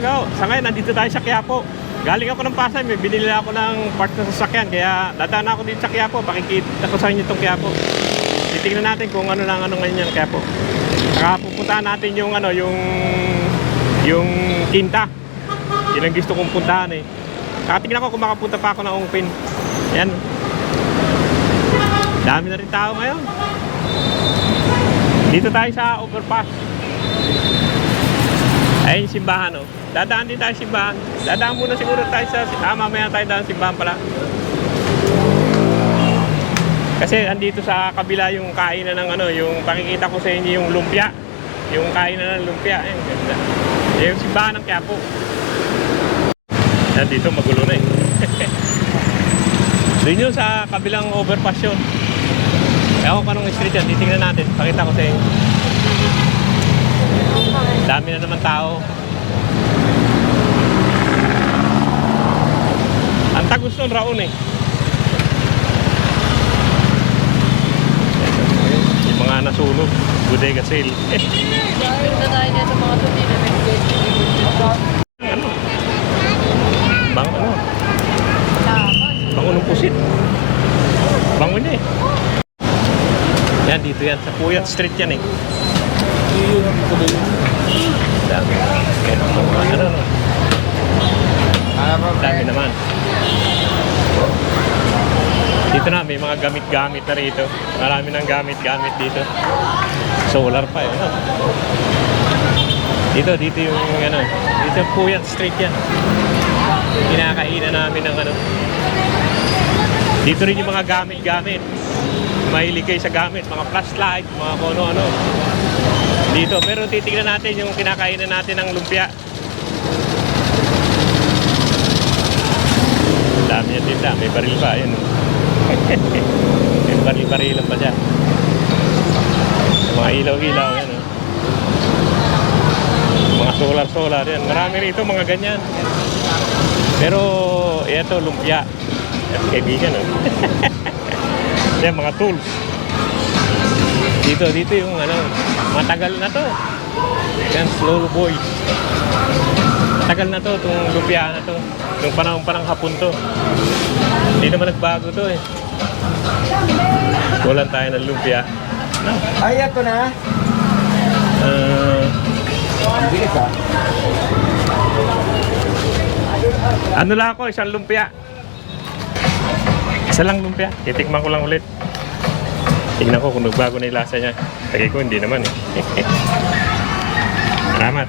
umaga. Sa ngayon, nandito tayo sa Quiapo. Galing ako ng Pasay, may binili ako ng parts ng sasakyan. Kaya dadaan ako dito sa Quiapo. Pakikita ko sa inyo itong Quiapo. Titingnan natin kung ano lang ano ngayon yung Quiapo. Saka pupuntahan natin yung ano, yung Quinta. Yun ang gusto kong puntahan eh. Saka tingnan ko kung makapunta pa ako ng Ongpin. Yan. Dami na rin tao ngayon. Dito tayo sa overpass. Ayun yung simbahan oh. Dadaan din tayo simbahan. Dadaan muna siguro tayo sa mamaya tayo daan simbahan pala. Kasi andito sa kabila yung kainan ng ano, yung pakikita ko sa inyo yung lumpia. Yung kainan ng lumpia. Ayun, ganda. Yung simbahan ng Quiapo. Yan dito magulo na eh. Doon yun sa kabilang overpass yun. Ewan ko anong street yan. Titingnan natin. Pakita ko sa inyo. Dami na naman tao. Ang tagus nun, Raon eh. Yung mga nasunog. Bodega sale. Dahil na tayo dito mga tuloy na Ano? Bang ano? Bangunong pusit. Bangun niya eh. Yan, dito yan. Sa Puyat Street yan eh. Dami. Ano? Dami naman. Dito na, may mga gamit-gamit na rito. Marami ng gamit-gamit dito. Solar pa eh. Ano? Dito yung ano. Dito Puyat Street yan. Kinakainan namin ng ano. Dito rin yung mga gamit-gamit. Mahilig kayo sa gamit, mga flashlight, mga ano-ano. Dito, pero titignan natin yung kinakainan natin ng lumpia. Dami niya tinda, may baril pa, yun. May baril-barilan pa siya. Mga ilaw-ilaw, yan. Mga solar-solar, yan. Marami rito, mga ganyan. Pero, ito, lumpia. At kaibigan, no? Yan, mga tools. Dito yung ano, matagal na to. Yan, slow boy. Matagal na to, itong lumpia na to. Yung panahon hapon to. Hindi naman nagbago to eh. Kulan tayo ng lumpia. No? Ay, ito na. Bilis ha. Ano lang ako, isang lumpia. Isa lang lumpia. Titikman ko lang ulit. Tignan ko kung nagbago na yung lasa niya. Tagay ko, hindi naman eh. Salamat.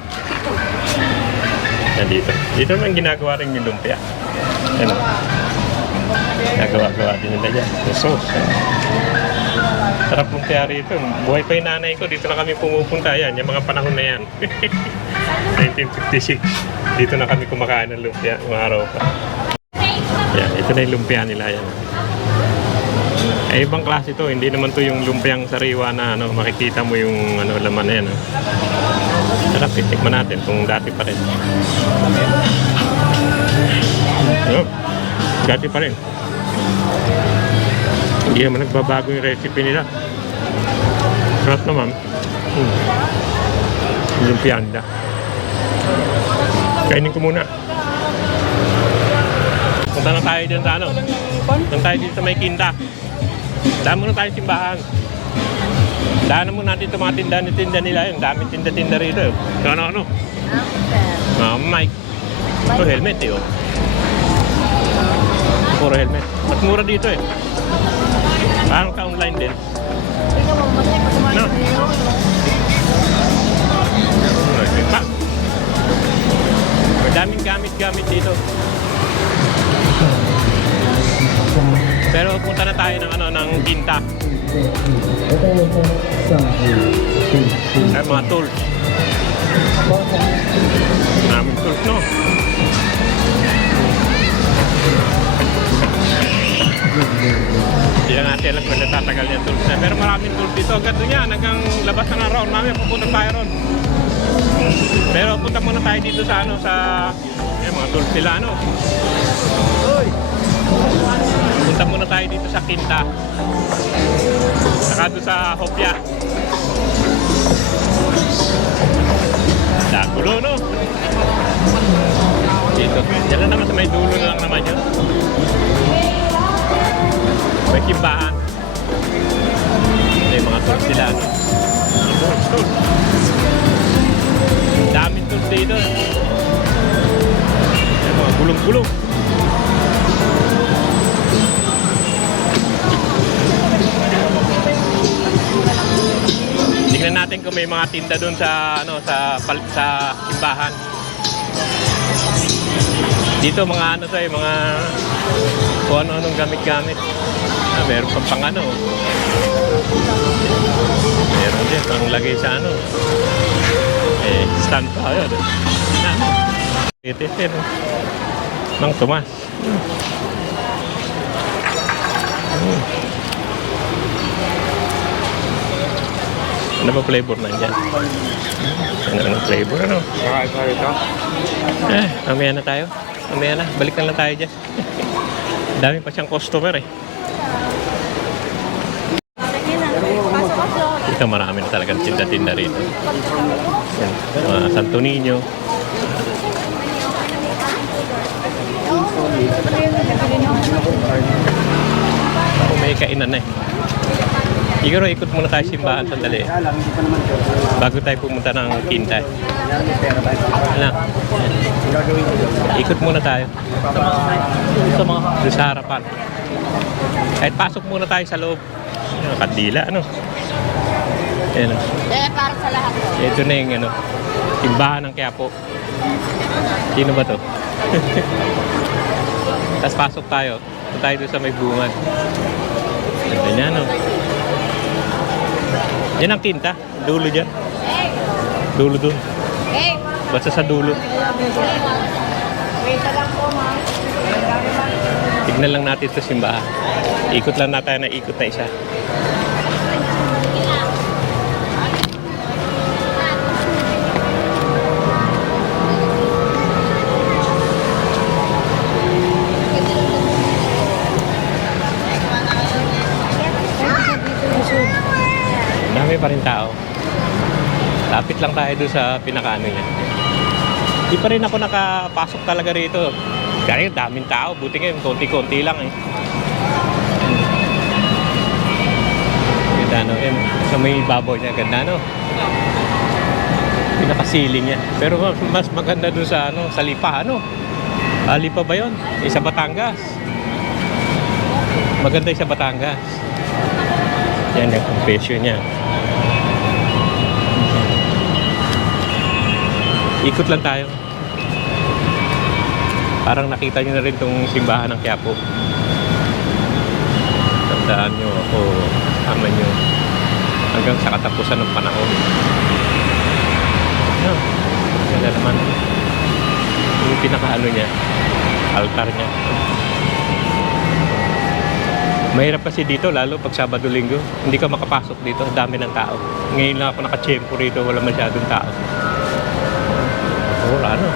Yan dito. Dito naman ginagawa rin yung lumpia. Ano? Nagawa-gawa din nila dyan. Yung sauce. Sarap lumpia rito. Buhay pa yung nanay ko. Dito na kami pumupunta. Yan, yung mga panahon na yan. 1956. Dito na kami kumakain ng lumpia. Mga araw pa. Yan, ito na yung lumpia nila. Yan. Eh, ibang klase to, hindi naman to yung lumpiang sariwa na ano, makikita mo yung ano, laman na yan. Sarap, tikman natin kung dati pa rin. Oh, dati pa rin. Hindi naman nagbabago yung recipe nila. Sarap naman. Lumpianda. Kainin ko muna. Punta na tayo dyan sa ano. Punta tayo dito sa may Quinta. Daan muna tayo simbahan. Daan muna natin itong mga tinda nila. Yung daming tinda rito. Ano? Mic. Ito helmet eh. Oh. Puro helmet. Mas mura dito eh. Parang ka-online din. No? May daming gamit dito. Pero punta na tayo ng ano, ng Quinta. Ay, mga tools. Maraming tools, no? Hindi lang natin alam kung natatagal yung tools na. Pero maraming tools dito. Agad doon yan. Hanggang labas na ng round namin. Pupunta tayo ron. Pero punta muna tayo dito sa ano, sa mga tools nila, ano. Punta muna tayo dito sa Quinta. Saka doon sa Hopia. Dagulo, no? Yan lang naman sa may dulo na lang naman yun. May simbahan. May mga tools sila, no? Tools. Daming tools dito. May mga gulong-gulong. Tingnan natin kung may mga tinda doon sa sa simbahan. Dito mga ano to, mga kung ano-anong gamit-gamit. Meron pang ano. Meron din pang lagay sa ano. Stand pa yun. Ano? Ito. Mang Tomas. Ano ba flavor na dyan? Ano flavor, ano? Mamaya na tayo. Mamaya na. Balikan lang tayo dyan. Dami pa siyang customer eh. Ito marami na talagang tinda-tinda rito. Yan. Mga Santo Niño. Oh, may kainan na eh. Siguro ikot muna tayo simbahan sandali. Bago tayo pumunta ng Quinta. Ano? Ikot muna tayo. Sa harapan. Kahit pasok muna tayo sa loob. Kadila, ano? Ayan. Para sa lahat. Ito na yung ano, simbahan ng Quiapo. Sino ba to? Tapos pasok tayo. Punta tayo doon sa may bungan. Ganda niya, no? Yan ang Quinta. Dulo dyan. Dulo doon. Basta sa dulo. Tignan lang natin ito simbahan. Ikot lang natin na ikot na isa. Dami pa rin tao. Lapit lang tayo doon sa pinakaano niya. Di pa rin ako nakapasok talaga rito. Kaya daming tao. Buti ngayon, konti-konti lang eh. Ganda no. Sa may babaw niya, ganda no. Pinakasiling niya. Pero mas maganda doon sa ano, sa Lipa ano. Lipa ba yun? Sa Batangas. Maganda yung sa Batangas. Yan yung confession niya. Ikot lang tayo. Parang nakita nyo na rin itong simbahan ng Quiapo. Tandaan nyo ako, sama nyo hanggang sa katapusan ng panahon. Ano? Yan na naman. Yung pinakaano niya, altar niya. Mahirap kasi dito, lalo pag Sabado-Linggo. Hindi ka makapasok dito, dami ng tao. Ngayon lang ako nakachempo rito, wala masyadong tao. Wala no.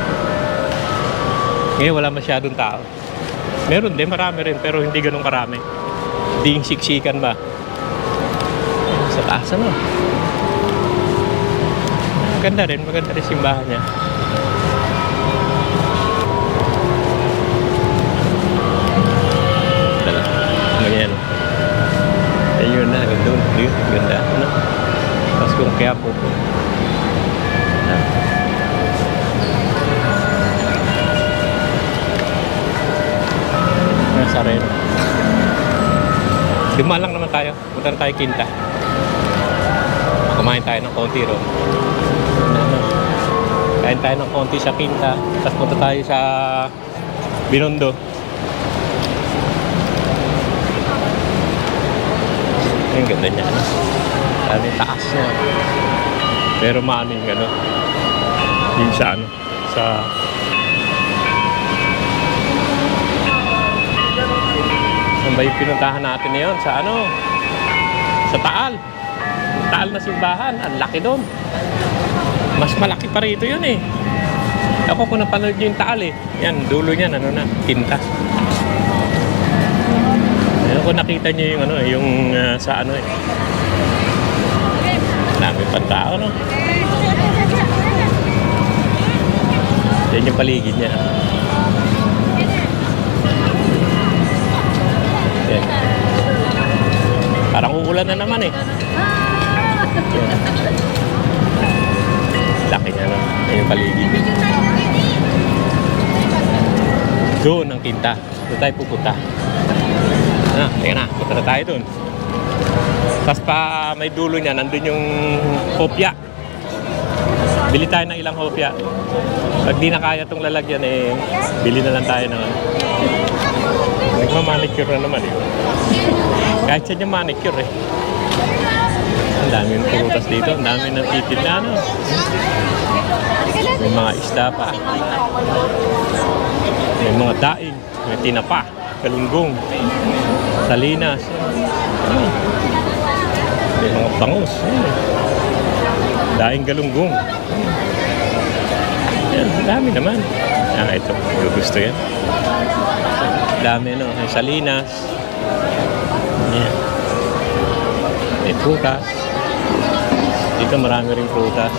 Ngayon wala masyadong tao. Meron din, marami rin, pero hindi ganun karami. Hindi yung siksikan ba? Sa taas ano. Maganda rin simbahan niya. Ganyan. Ayun na, doon, ganda. Ano? Tapos kung Quiapo po. Sareno. Lima lang naman tayo. Punta na tayo Quinta. Kumain tayo ng konti ron. Kain tayo ng konti sa Quinta. Tapos punta tayo sa Binondo. Ang ganda niya. Ano yung taas niya. Pero maano yung ano. Yung sa ano. Sa ba yung pinuntahan natin na yun? Sa ano? Sa Taal. Taal na simbahan. Ang laki doon. Mas malaki pa rito yun eh. Ako kung napanood yung Taal eh. Yan, dulo niyan, ano na, Quinta. Ayun kung nakita nyo yung ano, yung sa ano eh. Dami pang tao, no? Yan yung paligid niya. Yan. Parang uulan na naman eh. Yan. Laki niya no? Yan yung paligid. Doon ang Kinta. Doon tayo pupunta. Teka na, punta na tayo doon. Tapos pa may dulo niya, nandun yung hopya. Bili tayo ng ilang hopya. Pag di na kaya itong lalagyan eh, bili na lang tayo ng ano. Nagmamanicure na naman eh. Kahit siya niya manicure eh. Ang dami ng prutas dito, ang dami ng titid na ano. May mga isda pa. May mga daing, may tinapa, galunggong, salinas. May mga bangus. Daing galunggong. Yan, dami naman. Ito, gusto yan. Dami no, may salinas. Yan. May prutas. Dito marami rin prutas.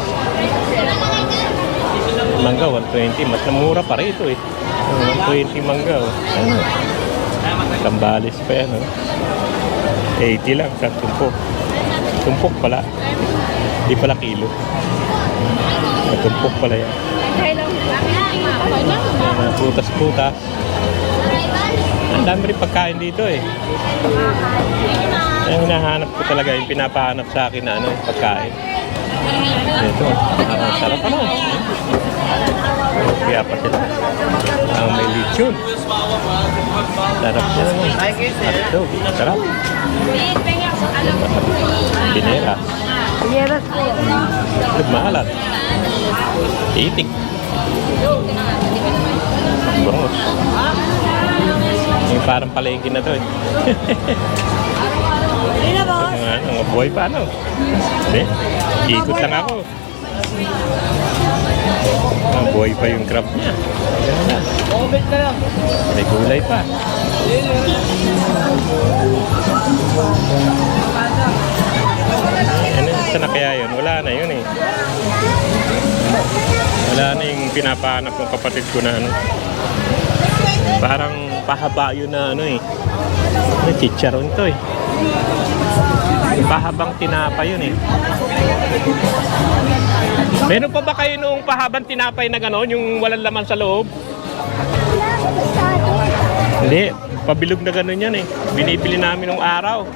Mangga, 120. Mas namura pa rin ito eh. 120 mangga. Ano? Tambalis pa yan. 80 lang sa tumpok. Tumpok pala. Di pala kilo. Tumpok pala yan. Prutas-prutas. Ang dami rin pagkain dito eh. Ang hinahanap ko talaga, yung pinapahanap sa akin na ano, pagkain. Ito, ang sarap ano. Kaya pa sila. Ang may lechon. Sarap niya naman. Hotdog, sarap. Bineras. Bineras po. Maalat. Titik. Bangos. Yung parang palengke na to eh. Ano, buhay pa ano? Hindi. Ikot lang ako. Buhay pa yung crab niya. May gulay pa. Ano, saan na kaya yun? Wala na yun eh. Wala na yung pinapahanap ng kapatid ko na ano. Parang pahaba yun na ano eh. May chicharon to eh. Pahabang tinapay yun eh. Meron pa ba kayo nung pahabang tinapay na gano'n? Yung walang laman sa loob? Hindi. Pabilog na gano'n yan eh. Binibili namin nung araw.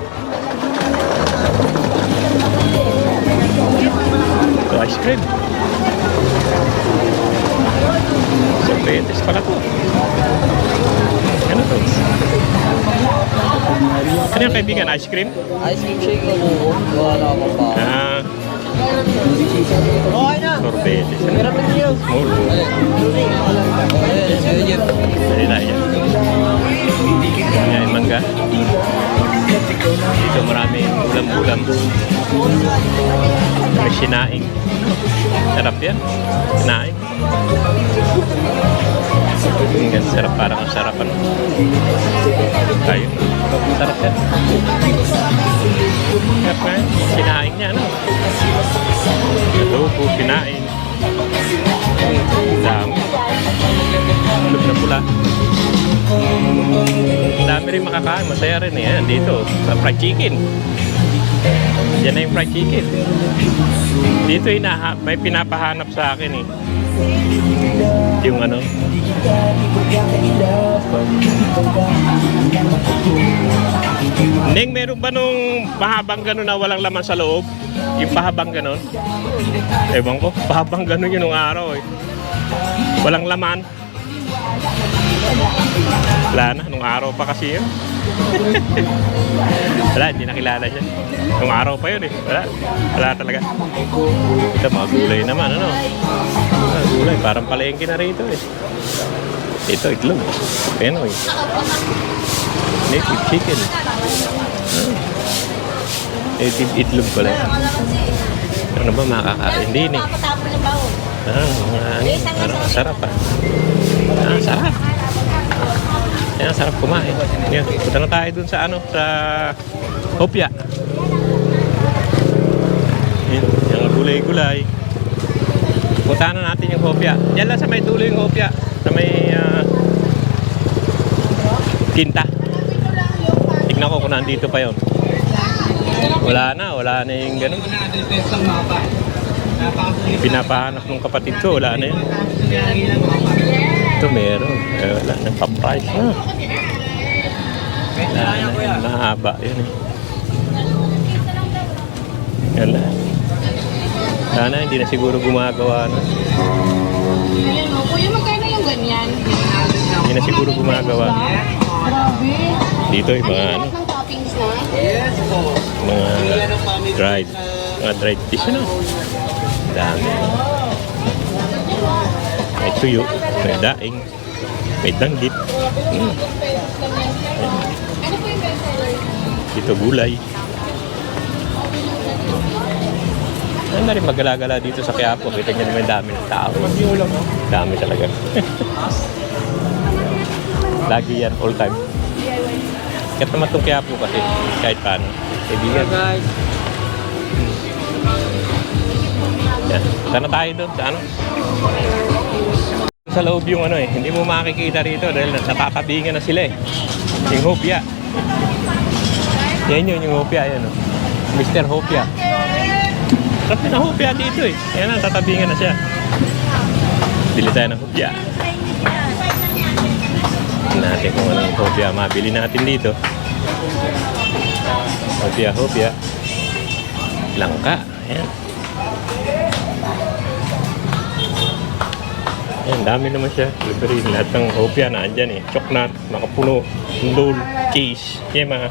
Ito, ice cream. Sorbetes pala to. Ano to? Ano yung kaibigan? Ice cream? Ice cream shake na buo. Wala ako pa. Okay na. Sorbetes. Meron pa niyo. Small. Dali na yan. Yan, mangga. Dito maraming ulam-ulam. May sinaing. Sarap yan. Sinaing. Yan, sarap, parang sarapan. Ayun. Sarap yan. Sarap nga yan. Sinaing niya, ano? Adobo, sinaing. Dami. Tulog na pula. Dami rin makakain. Masaya rin eh. Yan, dito. Sa fried chicken. Yan na yung fried chicken. Dito may pinapahanap sa akin eh. Yung ano. Neng, meron ba nung pahabang gano'n na walang laman sa loob? Yung pahabang gano'n? Ewan ko, pahabang gano'n yun nung araw eh. Walang laman. Wala na, nung araw pa kasi yun. Wala, hindi nakilala niya. Nung araw pa yun eh. Wala talaga. Ito, mga gulay naman, ano? Gulay, parang palengke na rito eh. Ito, itlog. Penoy. Native chicken. Native itlog pala. Ano ba makakain din eh? Sarap ah. Sarap. Yan, sarap kumain. Yan, punta na tayo dun sa ano, sa hopya. Yan, yung gulay-gulay. Punta na natin yung hopya. Yan lang sa may dulo yung hopya. Sa may Kinta. Tignan ko kung nandito pa yun. Wala na yung ganun. Pinapahanap ng kapatid ko, wala na yun. Ito meron. Wala na, pa-price na. Wala na, mahaba yun eh. Wala. Sana hindi na siguro gumagawa na. Ayan o. Kuya, magkano yung ganyan? Hindi na siguro gumagawa. Grabe. Dito yung mga ano, Lahat ng toppings na? Yes po. mga dried fish ano. Dami. May tuyo, may daing, may danggit. Dito gulay. Ano na rin magala-gala dito sa Quiapo. Kita nyo naman dami ng tao. Dami talaga. Lagi yan, all time. Kahit naman itong Quiapo kasi, kahit paano. Kaibigan. Guys. Yan. Sana tayo doon sa ano. Sa loob yung ano eh. Hindi mo makikita rito dahil natatabingan na sila eh. Yung Hopia. Yan yun, yung Hopia. Yan, oh. Mr. Hopia. Sarap na Hopia dito eh. Yan na, tatabingan na siya. Bili tayo ng Hopia. Tignan natin kung anong Hopia mabili natin dito. Hopia. Langka. Ayan. Ayan, dami naman siya. Libre. Lahat ng Hopia na andyan eh. Choknat, makapuno, ndol, cheese, yema,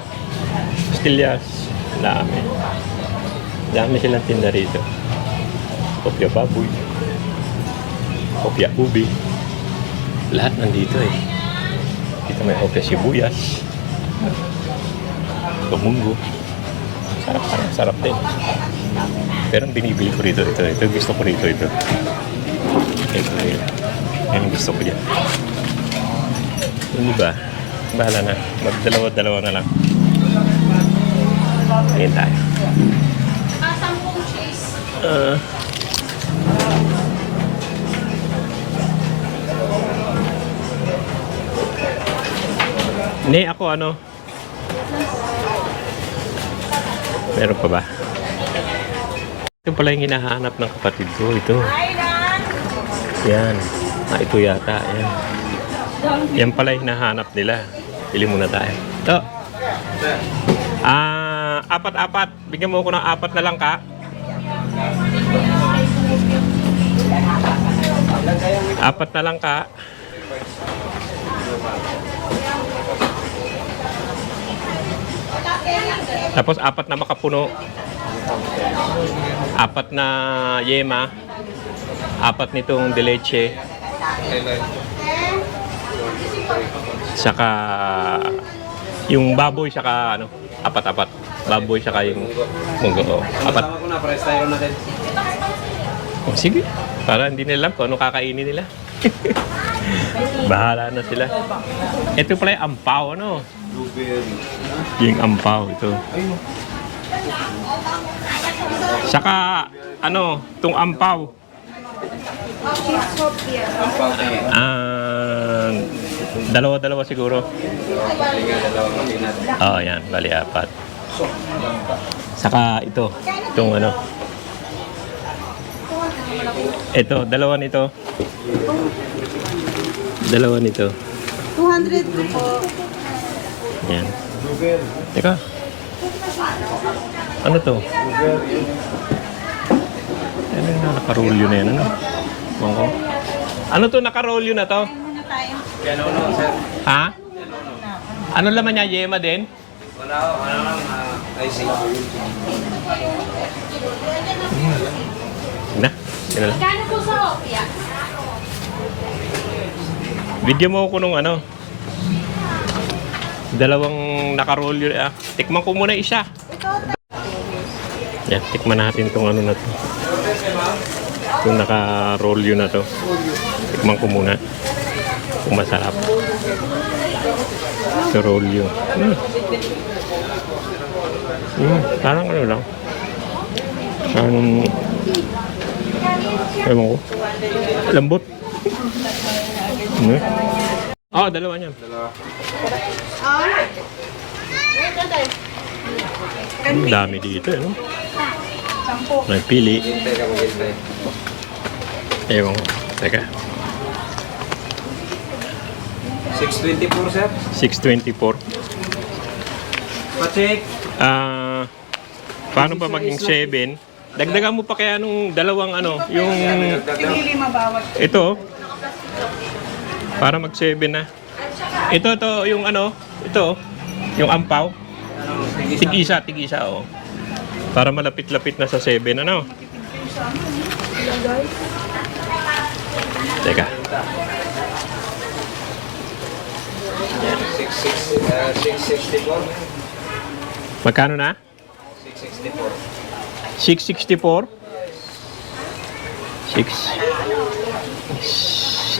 pastillas. Dami. Dami silang tinda rito. Hopia baboy. Hopia ubi. Lahat nandito eh. Dito may hopia sibuyas. Tumungo. Sarap, sarap din. Pero ang binibili ko rito, ito gusto ko rito, ito. Yan ang gusto ko dyan. Yung iba, bahala na. Magdalawa-dalawa na lang. Ayan tayo. 10 cheese. Hindi, ako ano? Meron pa ba? Ito pala yung hinahanap ng kapatid ko. Ito. Yan. Ito yata. Yan. Yan pala yung hinahanap nila. Pili muna tayo. Ito. Apat. Bigyan mo ako ng 4 na lang ka. Apat na lang ka. Tapos 4 na makapuno. 4 na yema. 4 nitong de leche. Saka yung baboy saka ano, 4. Baboy saka yung munggo. 4. Tama ko na, press tayo na din. Oh, sige. Para hindi nila alam kung ano kakainin nila. Bahala na sila. Ito pala yung ampaw, ano? Blueberry. Yung ampaw, ito. Saka, ano, itong ampaw. Dalawa siguro. Oo, yan. Bali 4. Saka ito. Itong ano. Ito, dalawa nito. 200 po. Yan. Teka. Ano to? Ano yung nakarolyo na yan? Ano? Bangko? Ano to nakarolyo na to? Ha? Ano laman niya? Yema din? Wala lang, icing. Na? Yan na lang. Kano po sa Hopia? Video mo ko nung ano. Dalawang nakarolyo. Tikman ko muna isa. Yan, tikman natin itong ano na to. Itong nakarolyo na to. Tikman ko muna. Kung masarap. Ito rolyo. Parang ano lang. Ewan ko. Lambot. Oh, dalawa niyan. tayo. Ang dami dito, no? 10. May pili. Hintay ka maghintay. Ewan ko. Teka. 624, sir. 624. Pa-check. Paano ba maging 7? Dagdagan mo pa kaya nung dalawang ano, yung Pinili mabawat. ito. Para mag 7 na. Ito yung ano, ito, yung ampaw. Tig-isa, oh. Para malapit-lapit na sa 7, ano? Teka. 664. Magkano na? 664. 664?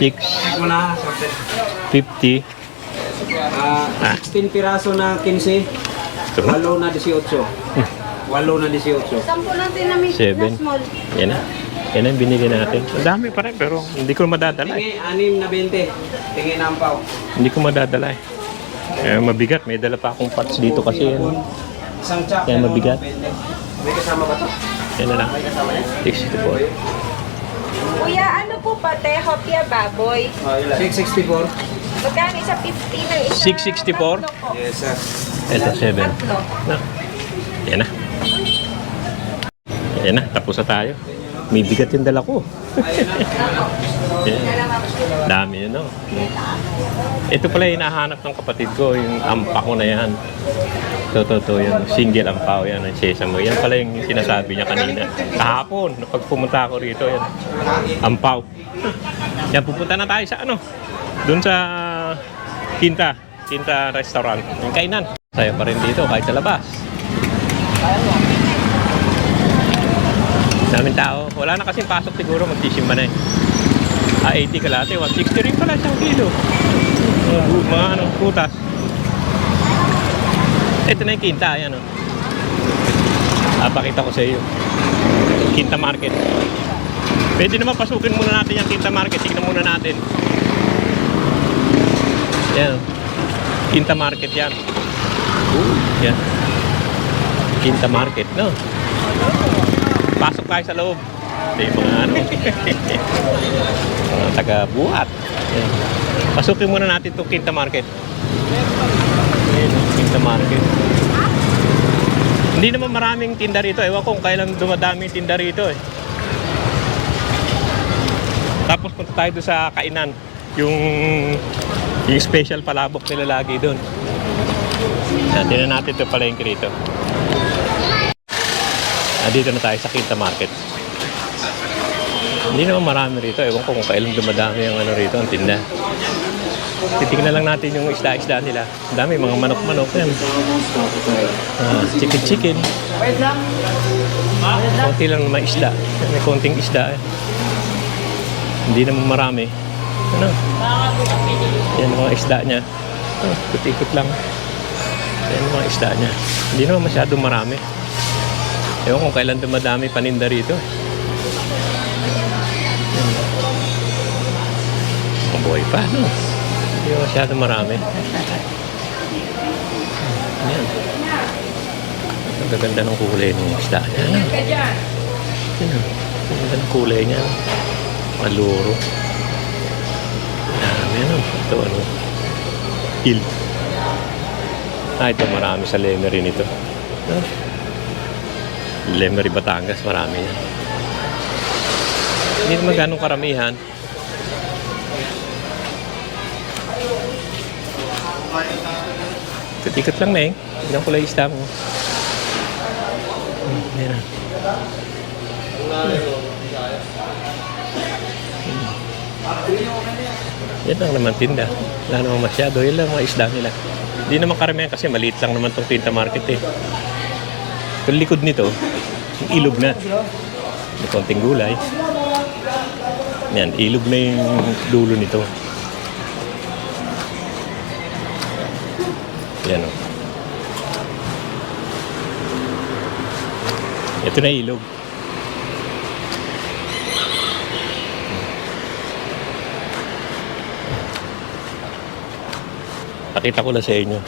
6 Check mo na, sir. 650. 16 piraso na 15. Ito na. 8 na 18. 8 na 18. 10 lang din namin. 7. Small. Yan na. Yan ang binili natin. Ang dami pa rin pero hindi ko madadala eh. Tingi, 6 na 20. Tingi na ampaw. Hindi ko madadala eh. Mabigat. May dala pa akong parts dito kasi yan. Isang chak. Kaya mabigat. 20. May kasama ba ito? Yan na lang. May kasama yan? 64. Kuya, ano po pate? Hopia baboy. 664. Magkano sa 50 na isa? 664? Tatlo po. Yes, sir. Ito 7. Tatlo. Na. Yan na. Yan na. Tapos na tayo. May bigat yung dala ko. Yan. Dami yun, no? Ito pala yung hinahanap ng kapatid ko, yung ampa ko na yan. Ito, yung single ampaw yan, ang sesame. Yan pala yung sinasabi niya kanina. Kahapon, pag pumunta ako rito, yan. Ampaw. Yan, pupunta na tayo sa ano? Doon sa Quinta Restaurant. Yung kainan. Saya pa rin dito, kahit sa labas. Daming tao. Wala na kasing pasok siguro, magsisimba na eh. 80 kalate, 160 rin pala isang kilo. Mga ano, putas. Ito na yung Quinta, ayan o. Pakita ko sa iyo. Quinta Market. Pwede naman pasukin muna natin yung Quinta Market. Tignan muna natin. Yan. Quinta Market yan. Yan. Quinta Market, no? Pasok tayo sa loob. Ito yung mga ano. Mga taga-buhat. Yan. Pasukin muna natin itong Quinta Market. Ayan, Quinta Market. Hindi naman maraming tinda rito. Ewan ko kung kailan dumadami yung tinda rito eh. Tapos punta tayo doon sa kainan. Yung special palabok nila lagi doon. Tingnan natin ito pala yung rito. Dito na tayo sa Quinta Market. Hindi naman marami rito. Ewan ko kung kailan dumadami yung ano rito, ang tinda. Titignan lang natin yung isda-isda nila. Ang dami, mga manok-manok yan. Chicken-chicken. Konti lang naman isda. May konting isda eh. Hindi naman marami. Ano? Yan ang mga isda niya. Ikot-ikot lang. Yan ang mga isda niya. Hindi naman masyadong marami. Ewan kung kailan dumadami paninda rito. Mabuhay pa, no? Hindi masyadong marami. Ayan. Ang gaganda ng kulay ng isda niya. Ano? Ayan. Ang ganda ng kulay niya. Maluro. Ano? Ito ano? Il. Ito marami sa Lemery nito. Lemery, Batangas, marami yan. Hindi naman ganong karamihan. Tikot lang na eh. Ilang kulay isda mo. Yan na. Yan lang naman tinda. Wala naman masyado. Yan lang mga isda nila. Hindi naman karamihan kasi maliit lang naman itong Quinta Market eh. Yung likod nito, yung ilog na. May konting gulay. Yan, ilog na yung dulo nito. Yan o. Ito na ilog. Pakita ko lang sa inyo.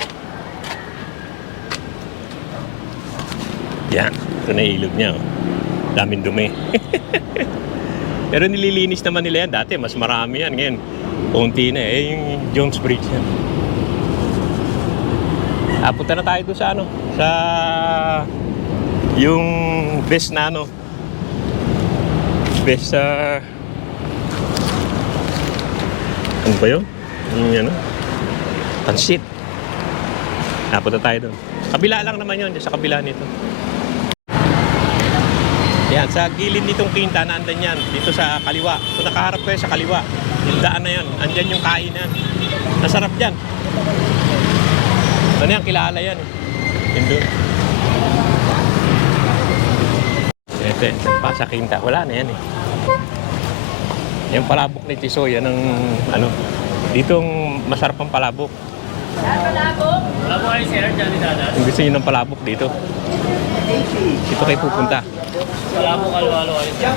Yan, ito na yung ilog niya. Oh. Daming dumi. Pero nililinis naman nila yan. Dati mas marami yan. Ngayon, konti na eh. Yung Jones Bridge yan. Punta na tayo doon sa ano. Sa yung best na ano. Best sa ano ba yun? Yung ano? Pansit. Punta tayo doon. Kabila lang naman yun. Sa kabila nito. Yan, sa gilid nitong quinta, naandan yan. Dito sa kaliwa. Kung nakaharap kayo sa kaliwa, yung daan na yan. Andyan yung kainan. Nasarap dyan. Ano yan, kilala yan. Yun doon. Ito, pa sa quinta. Wala na yan eh. Yung palabok ni Tisoy, yan ang ano. Ditong masarap ang palabok. Palabok? Palabok ay sir, dyan dadas. Kung gusto nyo ng palabok dito, dito kayo pupunta. Palabok alo-alo ay sir.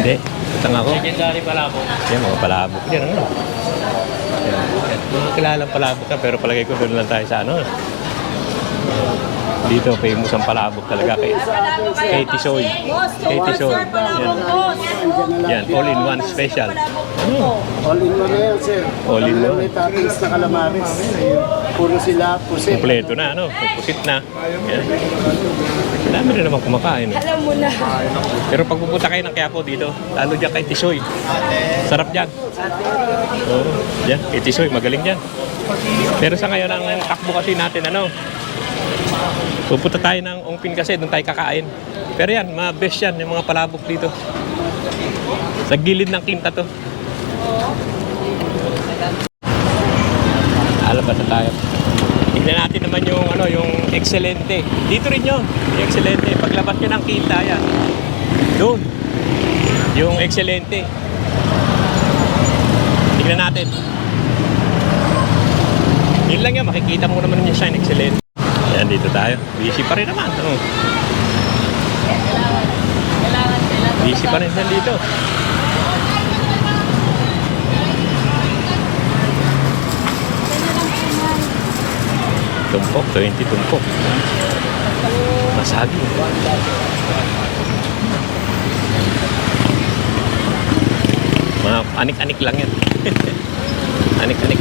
Hindi, utang ako. Legendary palabok. Yan, mga palabok. Yan, ano? Yan. Mga kilalang palabok ka, pero palagay ko doon lang tayo sa ano. Dito, famous ang palabok talaga kay Tisoy. Kay Tisoy. Yan. Yan, all-in-one special. All-in-one na yan, sir. All-in-one. May toppings na calamares. Puro sila, pusit. Kompleto na, ano? May pusit na. Yan. Dami rin naman kumakain. Alam mo na. Pero pag pupunta kayo ng Quiapo dito, lalo dyan kay Tisoy. Sarap dyan. Oo, dyan, kay Tisoy, magaling dyan. Pero sa ngayon, ang takbo kasi natin, ano, pupunta tayo ng Ongpin kasi, doon tayo kakain. Pero yan, mga best yan, yung mga palabok dito. Sa gilid ng quinta to. Alabas na tayo. Tignan natin naman yung ano, yung Excelente. Dito rin yun, yung Excelente. Paglabas nyo ng quinta, yan. Doon. Yung Excelente. Tignan natin. Yun lang yan, makikita mo naman yung sign Excelente. Yan, dito tayo. Busy pa rin naman. Ano? Busy pa rin yan dito. Tumpok, 20 tumpok. Masagi. Mga anik-anik lang yan. Anik-anik.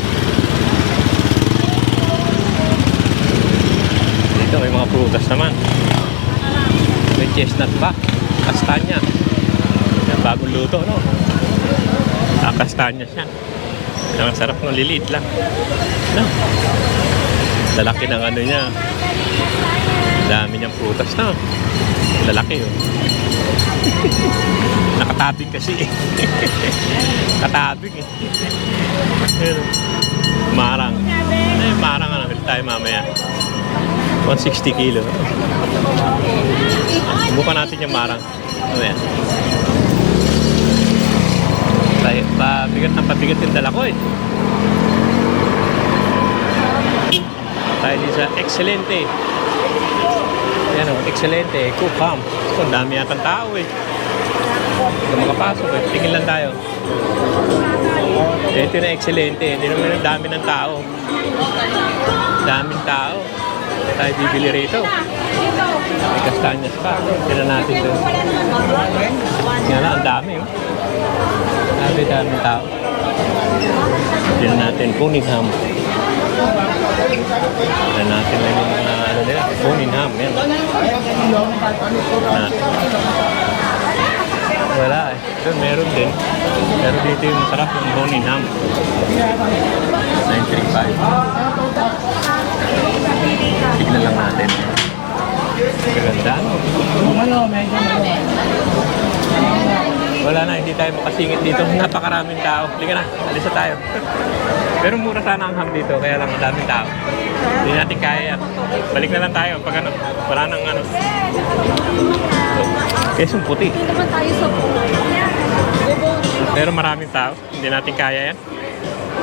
Dito may mga prutas naman. May chestnut ba? Kastanya. Yan, bagong luto, no? Kastanya siya. Ang sarap ng liliit lang. No? Lalaki ng ano niya. Dami niyang prutas na. Lalaki, oh. Nakatabig kasi eh. Katabig eh. Marang. Marang ano. Bili tayo mamaya. 160 kilo. Subukan natin yung marang. Ano yan? Pabigat yung dala ko eh. Tayo din sa Excelente. Yan o, Excelente. Cook ham. Ang dami yatang tao eh. Hindi makapasok eh. Tingin lang tayo. Ito na Excelente. Hindi naman ang dami ng tao. Daming tao. Tayo bibili rito. May kastanyas pa. Tingnan natin doon. Yan lang, ang dami oh. Daming tao. Tingnan natin. Cunningham. Tingnan natin lang yung ano nila. Cunningham. Yan. Wala eh. Doon meron din. Pero dito yung masarap yung Cunningham. 935. Tignan lang natin. Ganda. Wala na, hindi tayo makasingit dito. Napakaraming tao. Halika na, alis na tayo. Pero mura sana ang ham dito, kaya lang madaming tao. Hindi natin kaya yan. Balik na lang tayo pag ano, wala nang ano. Kesong puti. naman tayo sa Pero maraming tao, hindi natin kaya yan.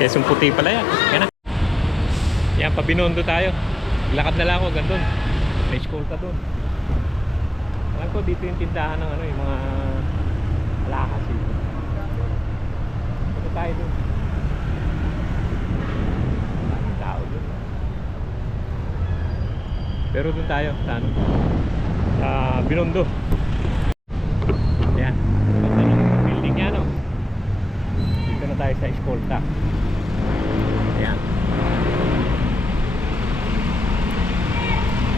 Kesong puti pala yan. Yan na. Yan, pabinondo tayo. Lakad na lang ako, gandun. May school ka dun. Alam ko, dito yung tindahan ng ano, yung mga alakas dito. Punta tayo dun. Maraming tao dun. Pero Pero doon tayo sa ano? Sa Binondo. Ayan. Ganda ng building niya, no? Dito na tayo sa Escolta. Ayan.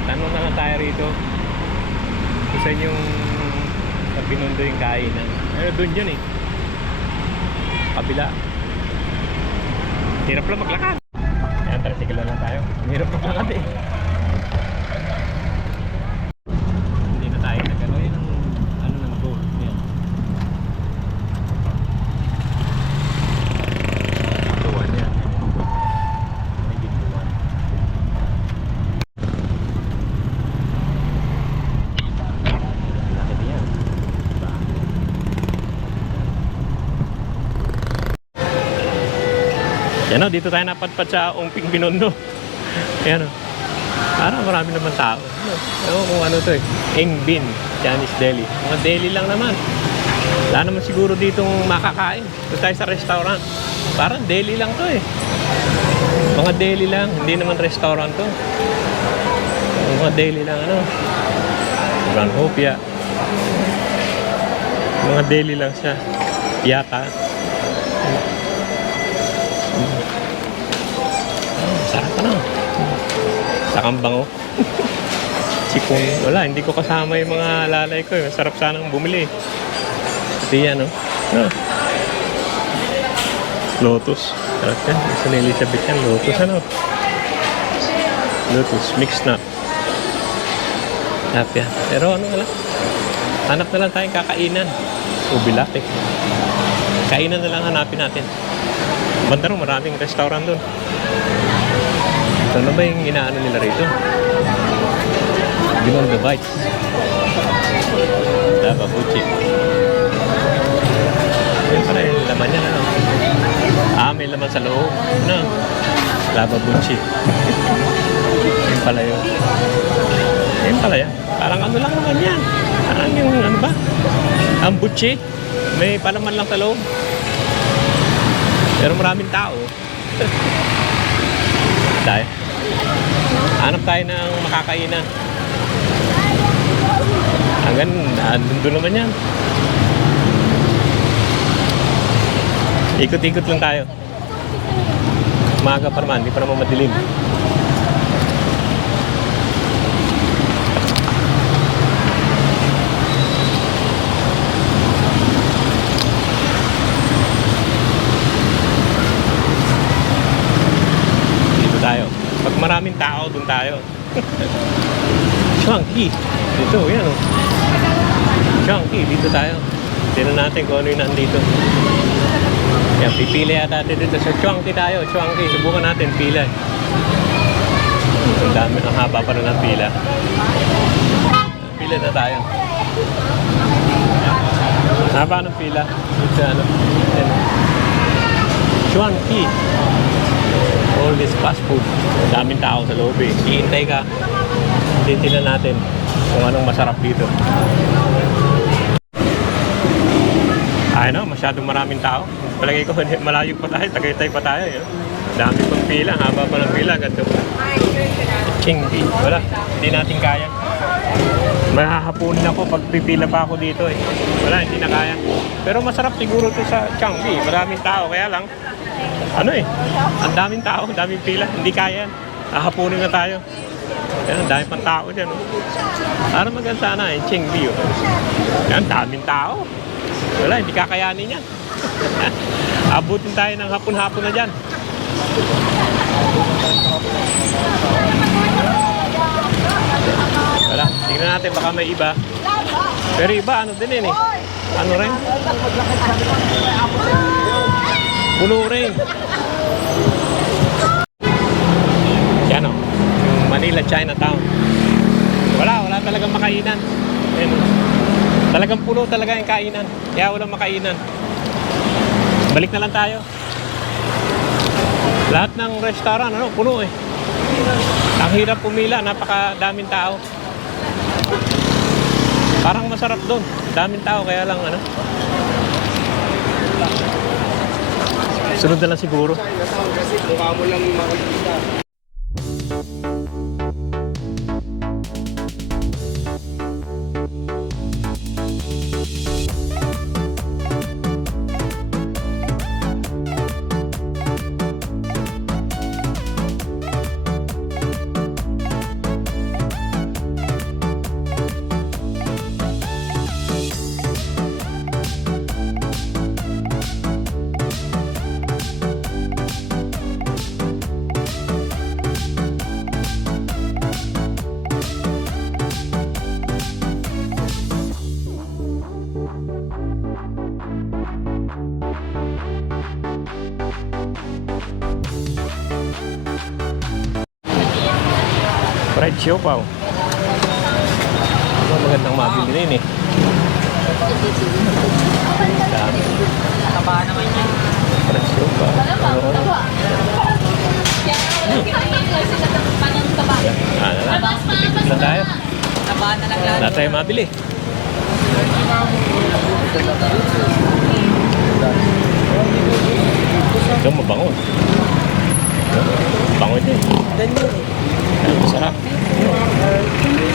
Tanong na lang tayo rito. Kung saan yung sa Binondo yung kainan. Pero doon yun eh. Kabila. Hirap lang maglakad. Ayan, tricycle na lang tayo. Hirap maglakad eh. Hindi na tayo nag-ano yun ang ano ng goal. Ayan. Tuwan yan. May gintuan. Laki din yan. Diba? Yan o, dito tayo napadpad sa Ongping Binondo. Ayan o. Parang marami naman tao. Ewan kung ano to eh. Engbin, Chinese deli. Mga deli lang naman. Wala naman siguro ditong makakain. Doon tayo sa restaurant. Parang deli lang to eh. Mga deli lang. Hindi naman restaurant to. Mga deli lang ano. Grand Hopia. Mga deli lang siya. Yata. Sarap ano. Sakang bango. Sipong, wala, hindi ko kasama yung mga lalay ko. Sarap sanang bumili. Ito yan, no? Ah. Lotus. Sarap yan. Isa na Elizabeth yan. Lotus, ano? Lotus. Mixed nut. Sarap yan. Pero ano wala? Hanap na lang tayong kakainan. Ubilate. Kainan na lang hanapin natin. Banda rin, maraming restaurant doon. Ito na ba yung inaano nila rito? Binondo Bites. Lava Buchi. Yun pala yung laman niya, ano? May laman sa loob. Ano? Lava Buchi. Yun pala yun. Yun pala yan. Parang ano lang naman yan. Parang yung ano ba? Ang Buchi. May palaman lang sa loob. Pero maraming tao. Tayo. Hanap tayo ng makakainan. Hanggang doon naman yan. Ikot-ikot lang tayo. Maaga pa naman, hindi pa naman madilim. Dito tayo. Pag maraming tao, doon tayo. Chunky. Dito, yan o. Chunky, dito tayo. Tignan natin kung ano yung nandito. Yan, pipili yata natin dito. So, Chunky tayo. Chunky, subukan natin. Pila. Ang dami, ang haba pa rin ng pila. Pila na tayo. Haba ng pila. Dito, ano. Yan. Chunky. All this fast food. Daming tao sa loob eh. Hihintay ka. Titignan natin kung anong masarap dito. Ay no, masyadong maraming tao. Palagay ko malayo pa tayo, Tagaytay pa tayo. Yun. Dami pang pila, haba pa ng pila. Ganito. Chinggi. Wala, hindi natin kaya. Mahahapunin ako pag pipila pa ako dito eh. Wala, hindi na kaya. Pero masarap siguro to sa Changi. Maraming tao, kaya lang ano eh, ang daming tao, ang daming pila, hindi kaya yan. Hahapunin na tayo. Yan, ang daming pang tao dyan. Oh. Para maganda na, yung Chengbi. Oh. Yan, daming tao. Wala, hindi kakayanin yan. Abutin tayo ng hapon-hapon na dyan. Wala, tingnan natin, baka may iba. Pero iba, ano din yun eh. Ano rin? Puno rin. Yan o. Yung Manila, Chinatown. Wala talagang makainan. Yan. Talagang puno talaga yung kainan. Kaya walang makainan. Balik na lang tayo. Lahat ng restaurant, ano, puno eh. Ang hirap pumila, napakadaming tao. Parang masarap doon. Daming tao, kaya lang ano. Sunod na lang siguro. Kasi mukha mo lang makikita. Fried siopaw. Magandang mabili rin eh. Dami. Taba naman yan. Fried siopaw. Ano lang, titikot lang tayo. Taba na lang lahat. Wala tayo mabili. Ito mabango. Bango ito eh. Ay, masarap.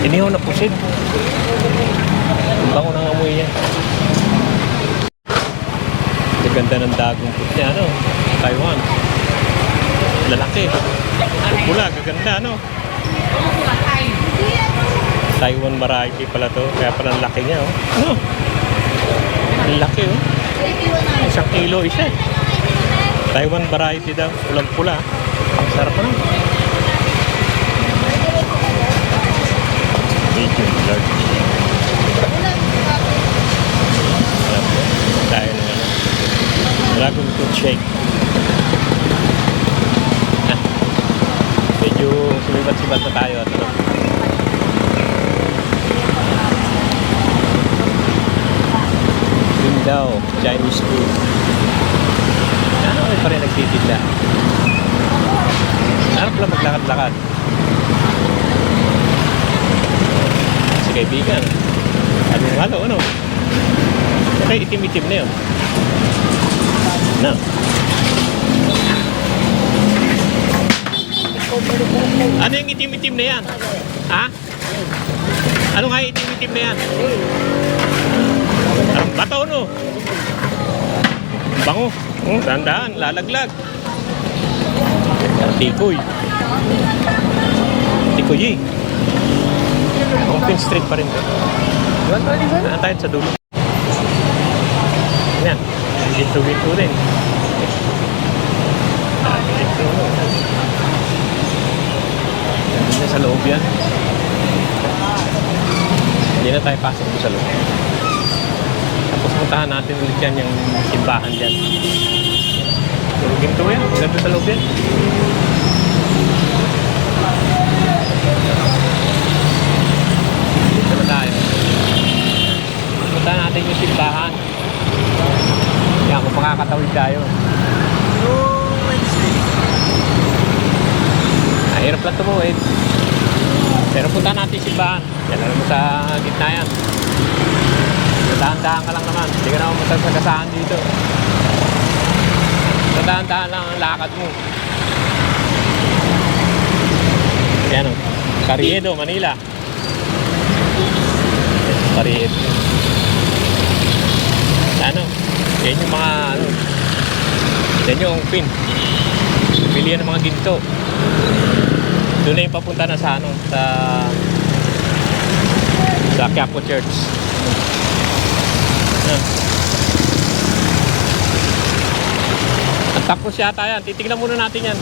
Inihaw na pusit. Ang bango ng amoy niya. Ang ganda ng dagong put niya, ano? Taiwan. Lalaki. Pula, gaganda, no? Taiwan variety pala to. Kaya pala ang laki niya, oh. Ano? Ang laki, oh. 1 kilo isa. Taiwan variety daw. Pulang-pula. Ang sarap na. Medium large. Sarap po. Tayo ng ano. Dragon fruit shake. Medyo sumibat-sibat na tayo at ano. Yun daw, Chinese food. Ano pa rin nagtitinda? Ano pala maglakad-lakad? Si kaibigan. Sabi ng halo, ano? Okay, itim-itim na yun. Na. Ano yung itim-itim na yan? Ha? Ano nga yung itim-itim na yan? Parang bato, no? Bango. Tandaan, lalaglag. Tikoy. Tikoy eh. Open street pa rin to. Saan tayo sa dulo? Yan. Ginto-ginto rin. Hindi na sa loob yan. Hindi na tayo pasok doon sa loob. Tapos puntahan natin ulit yan yung simbahan dyan. Puro ginto yan. Ganda sa loob yan. Dito na tayo. Puntahan natin yung simbahan. Yan, kung makakatawid tayo. Hirap lang tumuwid. Pero punta natin yung simbahan. Yan alam mo sa gitna yan. Dahan-dahan ka lang naman. Hindi ka naman masasagasaan dito. Dahan-dahan lang ang lakad mo. Yan o. Carriedo, Manila. Carriedo. Ano? Yan yung mga ano. Yan yung pin. Pilihan ng mga ginto. Doon na yung papunta na sa ano, sa Quiapo Church. Ang tapos yata yan. Titignan muna natin yan.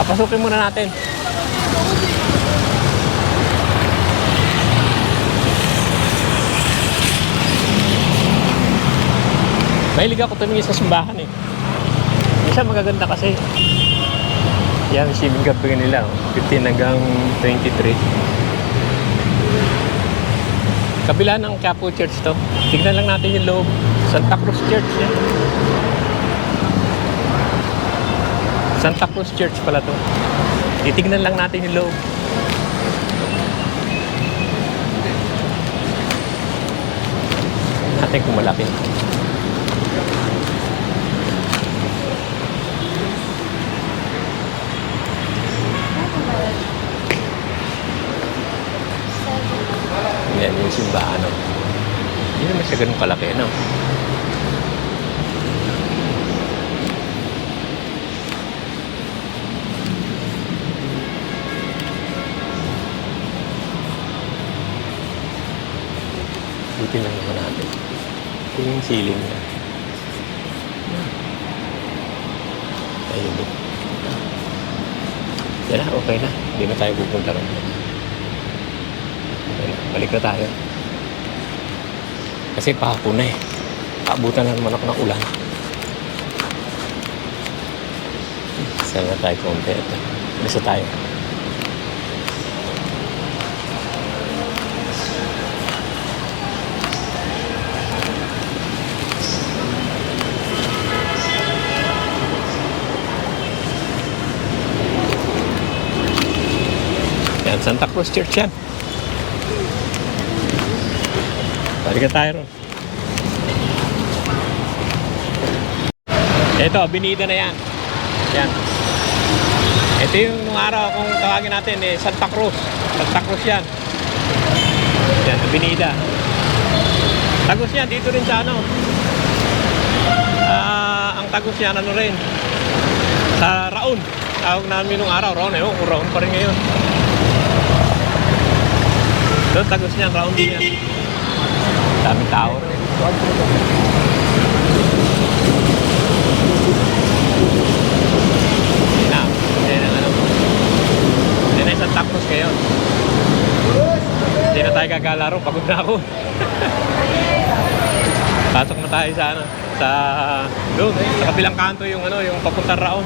Papasukin muna natin. Mahilig ako tumingin sa simbahan eh. Isa magaganda kasi. Yan, shipping gabi nila. 15 hanggang 23. Kabila ng Quiapo Church to. Tignan lang natin yung loob. Santa Cruz Church yan. Santa Cruz Church pala to. Titignan lang natin yung loob. Natin kung malaki. Yan yung simbahan, no? Hindi naman siya ganun kalaki, no? Buti lang naman natin. Ito yung ceiling niya. Ayun. Yan na, okay na. Hindi na tayo pupunta ron. Balik na tayo. Kasi pahapon na eh. Paabutan na naman ako ng ulan. Saan na tayo konti? Bisa tayo. Santa Cruz Church yan. Balikan tayo ron. Ito, Avenida na yan. Yan. Ito yung nung araw kung tawagin natin Santa Cruz. Santa Cruz yan. Yan, Avenida. Tagos yan, dito rin sa ano. Ang tagos yan, ano rin. Sa Raon. Tawag namin nung araw, Raon. Kung Raon pa rin ngayon. Doon, tagos niyan, Raon din yan. Daming tao rin. Hindi na isang Santa Cruz ngayon. Hindi na tayo gagalaro, pagod na ako. Pasok na tayo sa ano, sa doon, sa kabilang kanto yung ano, yung papuntang Raon.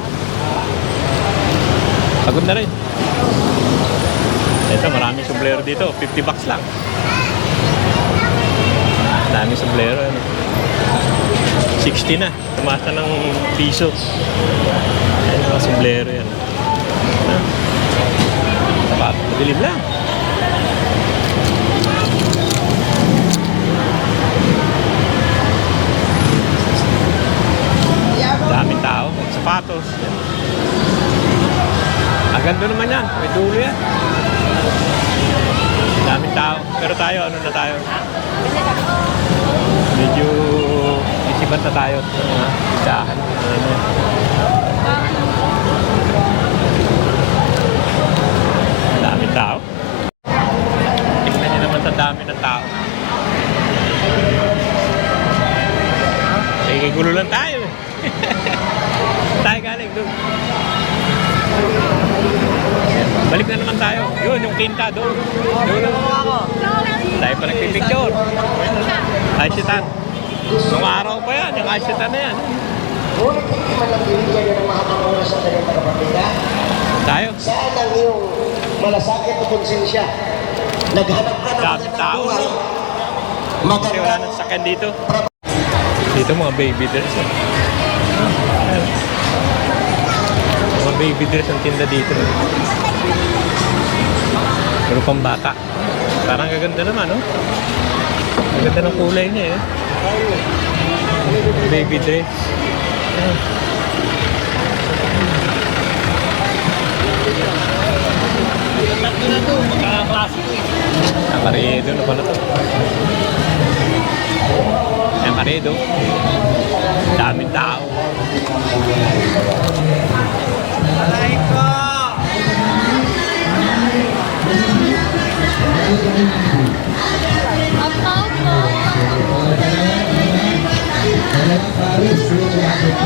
Pagod na rin. Ito, maraming sombrero dito, 50 bucks lang. Maraming sombrero, ano. 60 na, tumaas na ng piso. Ayan, mga sombrero yan. Sapat, madilim lang. Daming tao, may sapatos. Agando naman yan, may dulo yan. Daming tao, pero tayo, ano na tayo? Medyo isipan na tayo. Dahan. Daming tao. Tingnan nyo naman sa dami ng tao. Sige, gulo lang tayo. Tayo galing doon. Balik na naman tayo. Yun, yung kinta doon. Doon. Tayo pa nagpipicture. Ay, sitan. Nung araw pa yan, yung ay sitan na yan. Ngunit hindi man lang binigyan niya ng mahabang oras sa kanyang tagapagpinda. Tayo. Saan ang iyong malasakit o konsensya? Naghanap ka ng Daming tao. buhay. Kasi wala nang sakyan dito. Dito mga baby dress. Mga baby dress ang tinda dito. Pero pang bata. Parang gaganda naman, no? Gaganda ng kulay niya, eh. Baby dress. Tatlo na to, magkakaklase ko eh. Amaredo na pala to. Amaredo. Daming tao.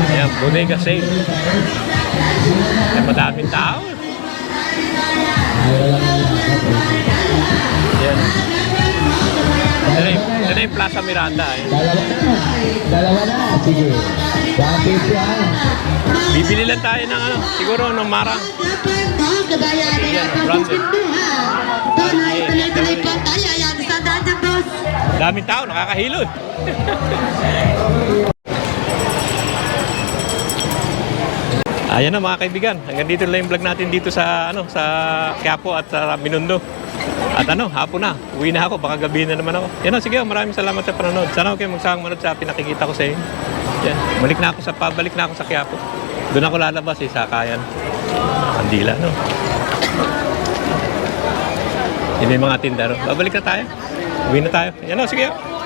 Ayan, bodega sale. Ayan, madaming tao. Ayan. Ito na yung Plaza Miranda. Dalawa na, sige. Bakit yan? Bibili lang tayo ng ano, siguro ng marang. Ayan, branded. Daming tao, nakakahilod. Ayan na mga kaibigan, hanggang dito lang yung vlog natin dito sa ano, sa Quiapo at sa Binondo. At ano, hapon na, uwi na ako, baka gabi na naman ako. Yan o, sige, maraming salamat sa panonood. Sana kayo magsahang manood sa pinakikita ko sa inyo. Yan, pabalik na ako sa Quiapo. Doon ako lalabas sa Kayan. Kandila, no? Yun yung mga tinda, no? Babalik na tayo. Uwi na tayo. Yan o, sige o.